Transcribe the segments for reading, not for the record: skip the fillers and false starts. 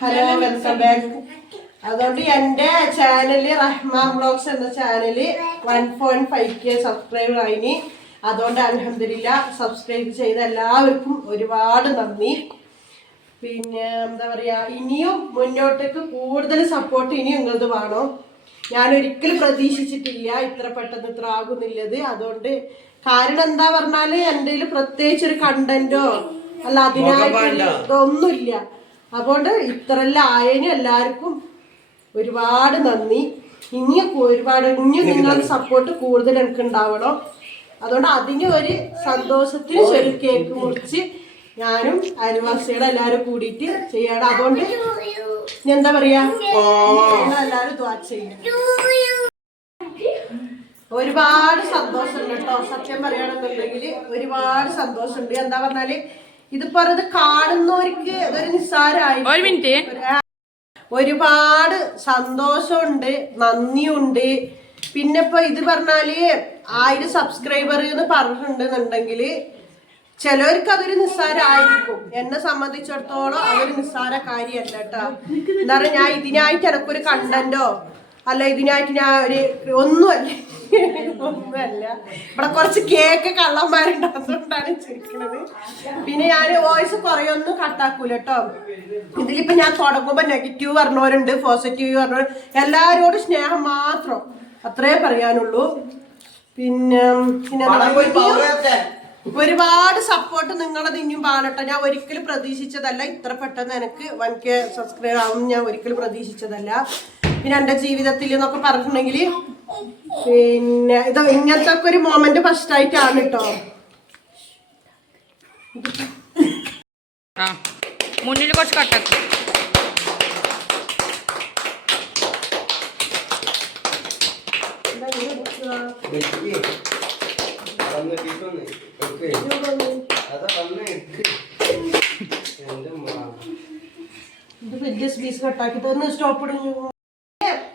Hello welcome back. അതുകൊണ്ട് എൻ്റെ channel Rahman vlogs എന്ന ചാനല് 1.5K സബ്സ്ക്രൈബർ ആയിന്. അതുകൊണ്ട് അൽഹംദുലില്ലാ സബ്സ്ക്രൈബ് ചെയ്ത എല്ലാവർക്കും ഒരുപാട് നന്ദി. പിന്നെ എന്താ പറയുക, ഇനിയും മുന്നോട്ടേക്ക് കൂടുതൽ സപ്പോർട്ട് ഇനിയും നിങ്ങളത് വേണം. ഞാൻ ഒരിക്കലും പ്രതീക്ഷിച്ചിട്ടില്ല ഇത്ര പെട്ടെന്ന് ഇത്ര ആകുന്നില്ലത്. അതുകൊണ്ട് കാരണം എന്താ പറഞ്ഞാല് എൻ്റെ കയ്യിൽ പ്രത്യേകിച്ച് ഒരു കണ്ടന്റോ അല്ല അതിനായിട്ട് ഇതൊന്നുമില്ല. അതുകൊണ്ട് ഇത്രയെല്ലാം ആയതിന് എല്ലാവർക്കും ഒരുപാട് നന്ദി. ഇനിയും നിങ്ങളുടെ സപ്പോർട്ട് കൂടുതൽ എനിക്ക് ഉണ്ടാവണം. അതുകൊണ്ട് അതിന് ഒരു സന്തോഷത്തിന് ചെറിയ കേക്ക് മുറിച്ച് ഞാനും അയൽവാസികളും എല്ലാവരും കൂടിയിട്ട് ചെയ്യണം. അതുകൊണ്ട് എന്താ പറയാ, എല്ലാവരും ദ്വാ ചെയ്യും. ഒരുപാട് സന്തോഷമുണ്ട് കേട്ടോ. സത്യം പറയുകയാണെന്നുണ്ടെങ്കിൽ ഒരുപാട് സന്തോഷമുണ്ട്. എന്താ പറഞ്ഞാല് ഇതിപ്പോ അത് കാണുന്നവർക്ക് അതൊരു നിസ്സാരമായി. ഒരുപാട് സന്തോഷമുണ്ട്, നന്ദിയുണ്ട്. പിന്നെ ഇപ്പൊ ഇത് പറഞ്ഞാല് 1000 സബ്സ്ക്രൈബർ എന്ന് പറഞ്ഞിട്ടുണ്ടെന്നുണ്ടെങ്കില് ചിലവർക്ക് അതൊരു നിസ്സാരമായിരിക്കും. എന്നെ സംബന്ധിച്ചിടത്തോളം അതൊരു നിസ്സാര കാര്യമല്ല കേട്ടോ. എന്താ പറയുക, ഞാൻ ഇതിനായിട്ട് എനക്കൊരു കണ്ടന്റോ അല്ല ഇതിനായിട്ട് ഞാൻ ഒരു ഒന്നുമല്ല. ഇവിടെ കുറച്ച് കേക്ക് കള്ളന്മാരുണ്ടാകുന്നതുകൊണ്ടാണ് ചിരിക്കുന്നത്. പിന്നെ ഞാൻ വോയിസ് കുറേയൊന്നും കട്ടാക്കൂല കേട്ടോ. ഇതിലിപ്പോ ഞാൻ തുടങ്ങുമ്പോ നെഗറ്റീവ് പറഞ്ഞവരുണ്ട്, പോസിറ്റീവ് പറഞ്ഞവർ, എല്ലാവരോടും സ്നേഹം മാത്രം, അത്രേ പറയാനുള്ളൂ. പിന്നെ ഒരുപാട് സപ്പോർട്ട് നിങ്ങളത് ഇനിയും പാടട്ടെ. ഞാൻ ഒരിക്കലും പ്രതീക്ഷിച്ചതല്ല ഇത്ര പെട്ടെന്ന് എനിക്ക് 1K സബ്സ്ക്രൈബ് ആവും. ഞാൻ ഒരിക്കലും പ്രതീക്ഷിച്ചതല്ല. പിന്നെ എൻ്റെ ജീവിതത്തിൽ എന്നൊക്കെ പറഞ്ഞിട്ടുണ്ടെങ്കിൽ പിന്നെ ഇത് ഇങ്ങനത്തെ ഒക്കെ ഒരു മൊമെന്റ് ഫസ്റ്റ് ആയിട്ടാണ് കേട്ടോ. മുന്നിൽ കുറച്ച് കട്ടാക്കും.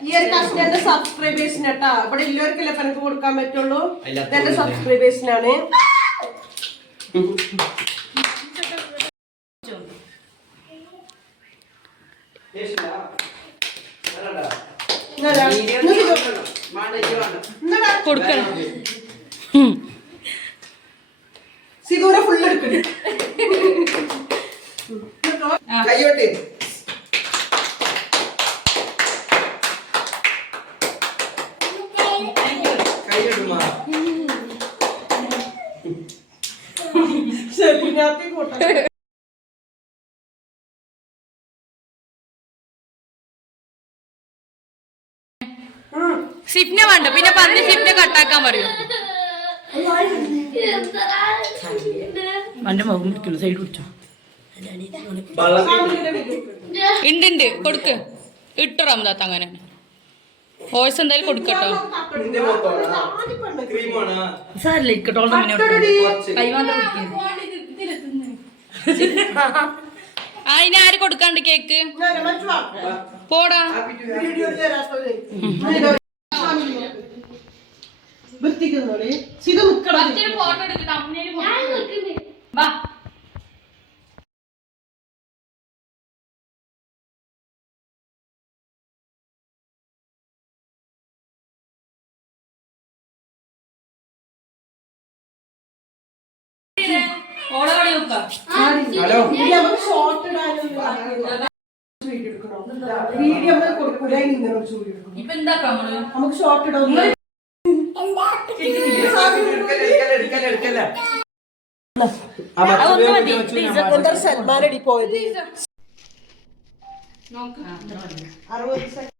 ഈ ഒരു കഷ്ടം എന്റെ സബ്സ്ക്രൈബേഴ്സിന് കേട്ടാ. ഇവിടെ എല്ലാവർക്കല്ലേ എനിക്ക് കൊടുക്കാൻ പറ്റുള്ളൂ. ഇതെന്റെ സബ്സ്ക്രൈബേഴ്സിനാണ്. സിദൂര ഫുള്ള് എടുക്കണേ. കയ്യോട്ടെ സിഫ്നെ വേണ്ട, പിന്നെ പറഞ്ഞ് സിഫ്നെ കട്ടാക്കാൻ പറയൂ. എന്റെ മുഖം പിടിക്കുന്നു, സൈഡ് പിടിച്ചോ. ഉണ്ട് കൊടുക്ക്, ഇട്ടോ റംദാത്ത. അങ്ങനെ വോയിസ് എന്തായാലും കൊടുക്കട്ടോ. സാറില്ല ഇക്കട്ടോ. അതിനാര് കൊടുക്കാണ്ട് കേക്ക് പോടാ. ഫോട്ടോ എടുക്കട്ടെ. നമുക്ക് ഷോർട്ട് ഇടാം. സൽമാനടി പോയത് 60